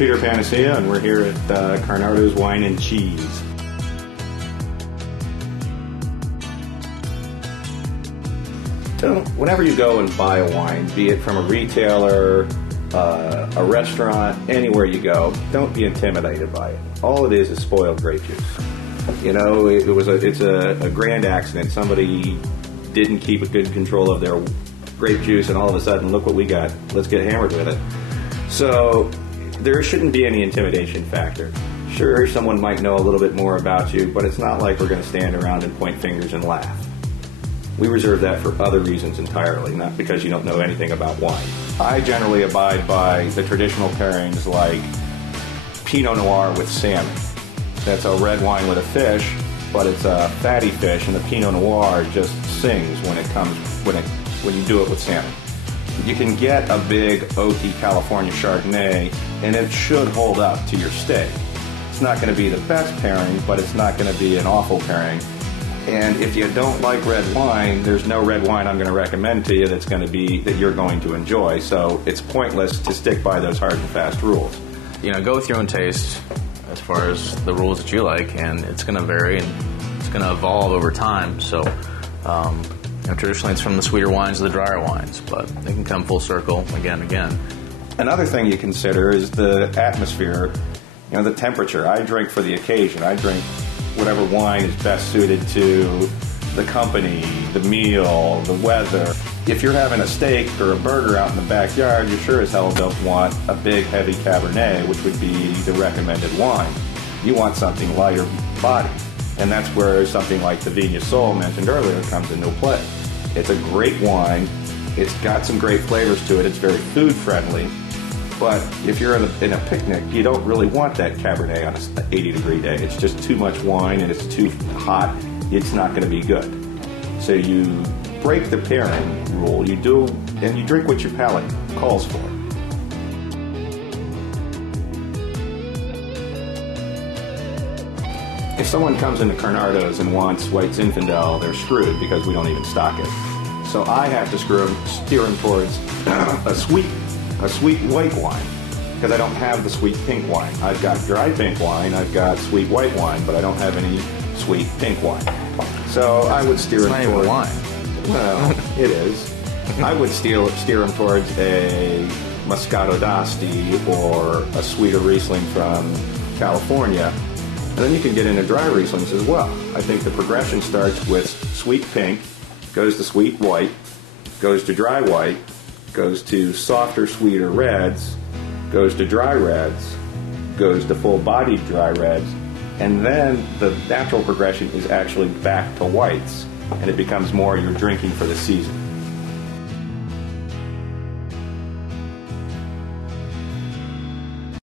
Peter Panacea, and we're here at Carnardo's Wine and Cheese. So, whenever you go and buy a wine, be it from a retailer, a restaurant, anywhere you go, don't be intimidated by it. All it is spoiled grape juice. You know, it's a grand accident. Somebody didn't keep a good control of their grape juice, and all of a sudden, look what we got. Let's get hammered with it. So there shouldn't be any intimidation factor. Sure, someone might know a little bit more about you, but it's not like we're going to stand around and point fingers and laugh. We reserve that for other reasons entirely, not because you don't know anything about wine. I generally abide by the traditional pairings like Pinot Noir with salmon. That's a red wine with a fish, but it's a fatty fish, and the Pinot Noir just sings when you do it with salmon. You can get a big oaky California Chardonnay, and it should hold up to your steak. It's not going to be the best pairing, but it's not going to be an awful pairing. And if you don't like red wine, there's no red wine I'm going to recommend to you that you're going to enjoy. So it's pointless to stick by those hard and fast rules. You know, go with your own taste as far as the rules that you like, and it's going to vary and it's going to evolve over time. So, traditionally it's from the sweeter wines to the drier wines, but they can come full circle again and again. Another thing you consider is the atmosphere, the temperature. I drink for the occasion. I drink whatever wine is best suited to the company, the meal, the weather. If you're having a steak or a burger out in the backyard, you sure as hell don't want a big, heavy Cabernet, which would be the recommended wine. You want something lighter body, and that's where something like the Vigna Sol mentioned earlier comes into play. It's a great wine. It's got some great flavors to it. It's very food friendly. But if you're in a picnic, you don't really want that Cabernet on an 80-degree day. It's just too much wine and it's too hot. It's not going to be good. So you break the pairing rule. You do, and you drink what your palate calls for. If someone comes into Carnardo's and wants White Zinfandel, they're screwed because we don't even stock it. So I have to steer them towards a sweet white wine, because I don't have the sweet pink wine. I've got dry pink wine, I've got sweet white wine, but I don't have any sweet pink wine. So I would steer them towards wine. Well, it is. I would steer them towards a Moscato d'Asti or a sweeter Riesling from California. And then you can get into dry Rieslings as well. I think the progression starts with sweet pink, goes to sweet white, goes to dry white, goes to softer, sweeter reds, goes to dry reds, goes to full-bodied dry reds, and then the natural progression is actually back to whites, and it becomes more you're drinking for the season.